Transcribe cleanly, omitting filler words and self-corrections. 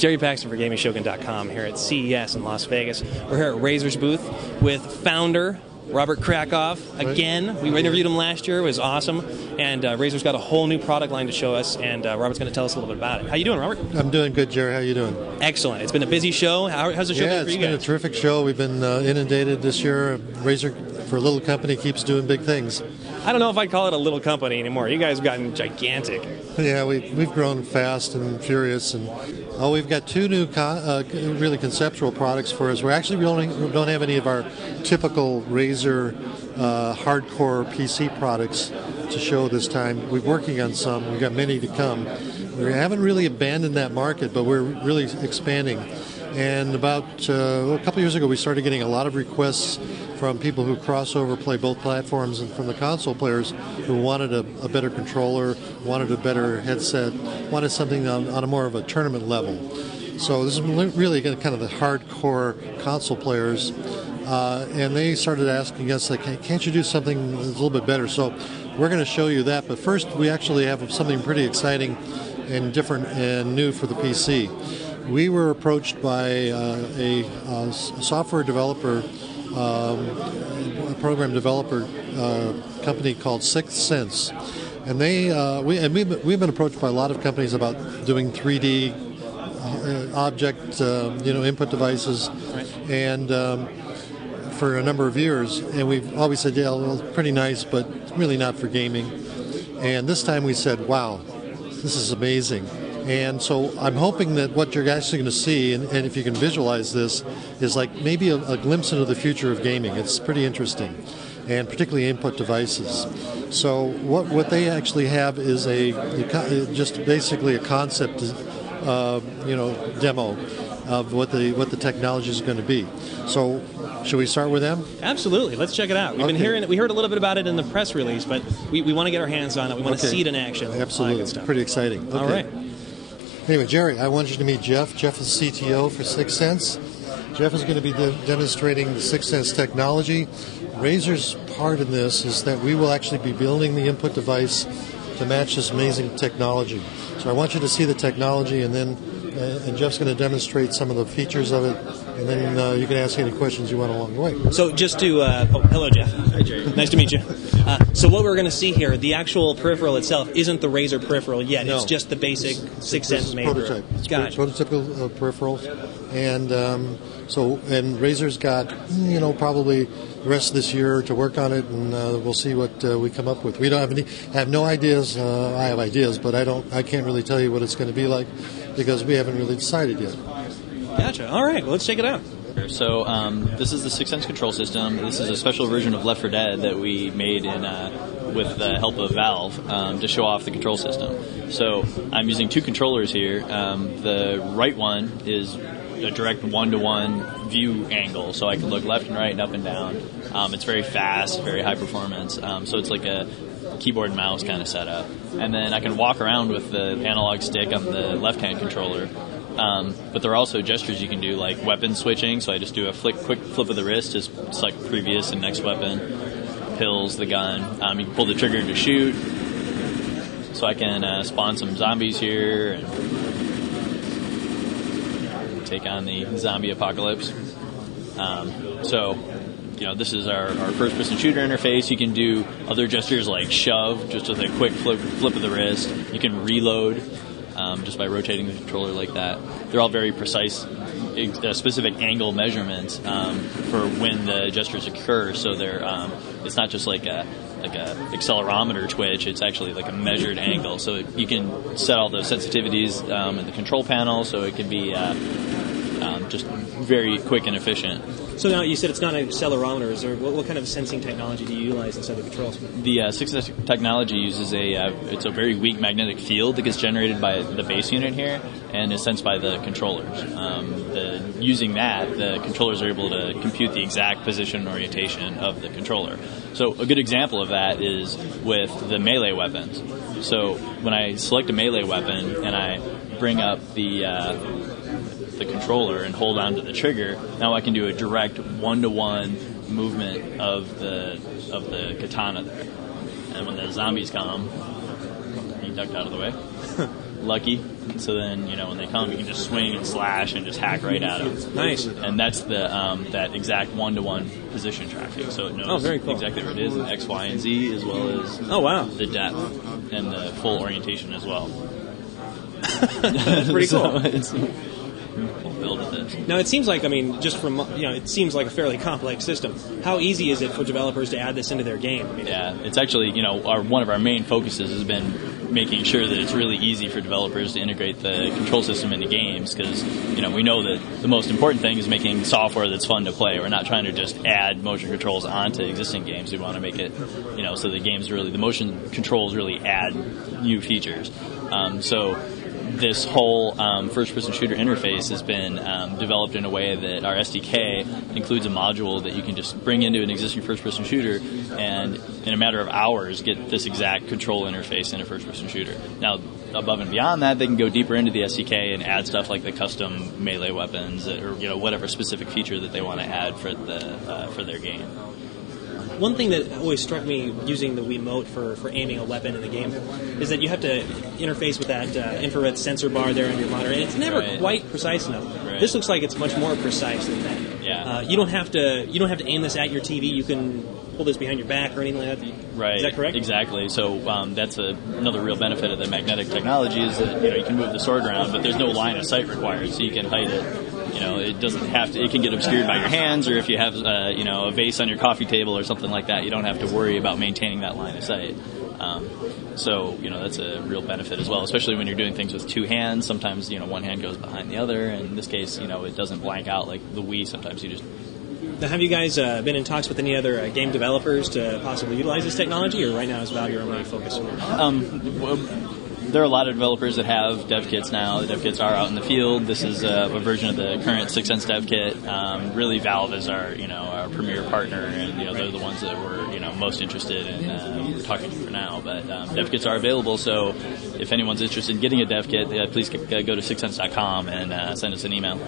Jerry Paxton for GamingShogun.com here at CES in Las Vegas. We're here at Razer's booth with founder Robert Krakoff. Again, we interviewed him last year. It was awesome. And Razer's got a whole new product line to show us, and Robert's going to tell us a little bit about it. How you doing, Robert? I'm doing good, Jerry. How you doing? Excellent. It's been a busy show. How's the show been for you guys? Yeah, it's been a terrific show. We've been inundated this year. Razer, for a little company, keeps doing big things. I don't know if I'd call it a little company anymore. You guys have gotten gigantic. Yeah, we've grown fast and furious, and we've got two new really conceptual products for us. We don't have any of our typical Razer hardcore PC products to show this time. We're working on some. We've got many to come. We haven't really abandoned that market, but we're really expanding. And about a couple years ago, we started getting a lot of requests from people who crossover play both platforms, and from the console players who wanted a better controller, wanted a better headset, wanted something on a more of a tournament level. So this is really kind of the hardcore console players, and they started asking us, like, can't you do something that's a little bit better? So we're going to show you that, but first we actually have something pretty exciting and different and new for the PC. We were approached by a software developer, a program developer company called Sixth Sense, and we've been approached by a lot of companies about doing 3D object input devices, and for a number of years, and we've always said, yeah, well, pretty nice, but really not for gaming. And this time we said, wow, this is amazing. And so I'm hoping that what you're actually going to see, and if you can visualize this, is like maybe a glimpse into the future of gaming. It's pretty interesting, and particularly input devices. So what they actually have is just basically a concept, demo of what the technology is going to be. So should we start with them? Absolutely. Let's check it out. We've been hearing it. We heard a little bit about it in the press release, but we want to get our hands on it. We want to see it in action. Absolutely. It's pretty exciting. Okay. All right. Anyway, Jerry, I want you to meet Jeff. Jeff is CTO for Sixth Sense. Jeff is going to be demonstrating the Sixth Sense technology. Razer's part in this is that we will actually be building the input device to match this amazing technology. So I want you to see the technology, and then Jeff's going to demonstrate some of the features of it, and then you can ask any questions you want along the way. So just to... hello, Jeff. Hi, Jerry. Nice to meet you. So what we're going to see here, the actual peripheral itself isn't the Razer peripheral yet. No. It's just the basic Sixth Sense made prototype. It's prototypical peripherals. And and Razer's got, probably the rest of this year to work on it, and we'll see what we come up with. We don't have no ideas. I have ideas, but I can't really tell you what it's going to be like because we haven't really decided yet. Gotcha. All right. Well, let's check it out. So this is the Sixth Sense control system. This is a special version of Left 4 Dead that we made with the help of Valve to show off the control system. So I'm using two controllers here. The right one is a direct one-to-one view angle, so I can look left and right and up and down. It's very fast, very high performance, so it's like a keyboard and mouse kind of setup. And then I can walk around with the analog stick on the left-hand controller. But there are also gestures you can do, like weapon switching, so I just do a quick flip of the wrist to select previous and next weapon, pills, the gun. You can pull the trigger to shoot, so I can spawn some zombies here and take on the zombie apocalypse. This is our first-person shooter interface. You can do other gestures like shove, just with a quick flip of the wrist. You can reload just by rotating the controller like that. They're all very precise, specific angle measurements for when the gestures occur. So they're it's not just like a accelerometer twitch. It's actually like a measured angle. So you can set all the sensitivities in the control panel, so it can be just very quick and efficient. So now you said it's not an accelerometer. Is there, what kind of sensing technology do you utilize inside the controls? The Sixth Sense technology uses it's a very weak magnetic field that gets generated by the base unit here and is sensed by the controllers. Using that, the controllers are able to compute the exact position and orientation of the controller. So a good example of that is with the melee weapons. So when I select a melee weapon and I bring up the controller and hold on to the trigger, now I can do a direct one-to-one movement of the katana there. And when the zombies come, he ducked out of the way. lucky. So then, when they come, you can just swing and slash and just hack right at them. Nice. And that's the that exact one-to-one position tracking. So it knows very cool. exactly where it is, X, Y, and Z, as well as the depth and the full orientation as well. That's pretty cool. It's we'll build with this. Now it seems like, just from it seems like a fairly complex system. How easy is it for developers to add this into their game? Yeah, it's actually one of our main focuses has been making sure that it's really easy for developers to integrate the control system into games, because we know that the most important thing is making software that's fun to play. We're not trying to just add motion controls onto existing games. We want to make it so the games really, the motion controls really add new features. So this whole first-person shooter interface has been developed in a way that our SDK includes a module that you can just bring into an existing first-person shooter and in a matter of hours get this exact control interface in a first-person shooter. Now, above and beyond that, they can go deeper into the SDK and add stuff like the custom melee weapons or whatever specific feature that they want to add for their game. One thing that always struck me using the Wiimote for aiming a weapon in the game is that you have to interface with that infrared sensor bar there on your monitor, and it's never quite precise enough. Right. This looks like it's much more precise than that. Yeah. You don't have to aim this at your TV. You can hold this behind your back or anything like that. Right. Is that correct? Exactly. So that's another real benefit of the magnetic technology is that you can move the sword around, but there's no line of sight required, so you can hide it. It doesn't have to. It can get obscured by your hands, or if you have a vase on your coffee table or something like that, you don't have to worry about maintaining that line of sight. So that's a real benefit as well, especially when you're doing things with two hands. Sometimes one hand goes behind the other, and in this case, it doesn't blank out like the Wii. Sometimes you just. Now, have you guys been in talks with any other game developers to possibly utilize this technology, or right now is Valve your only focus? There are a lot of developers that have dev kits now. The dev kits are out in the field. This is a version of the current 6th Sense dev kit. Really, Valve is our premier partner, and they're the ones that we're most interested in talking to for now. But dev kits are available, so if anyone's interested in getting a dev kit, please go to 6sense.com and send us an email.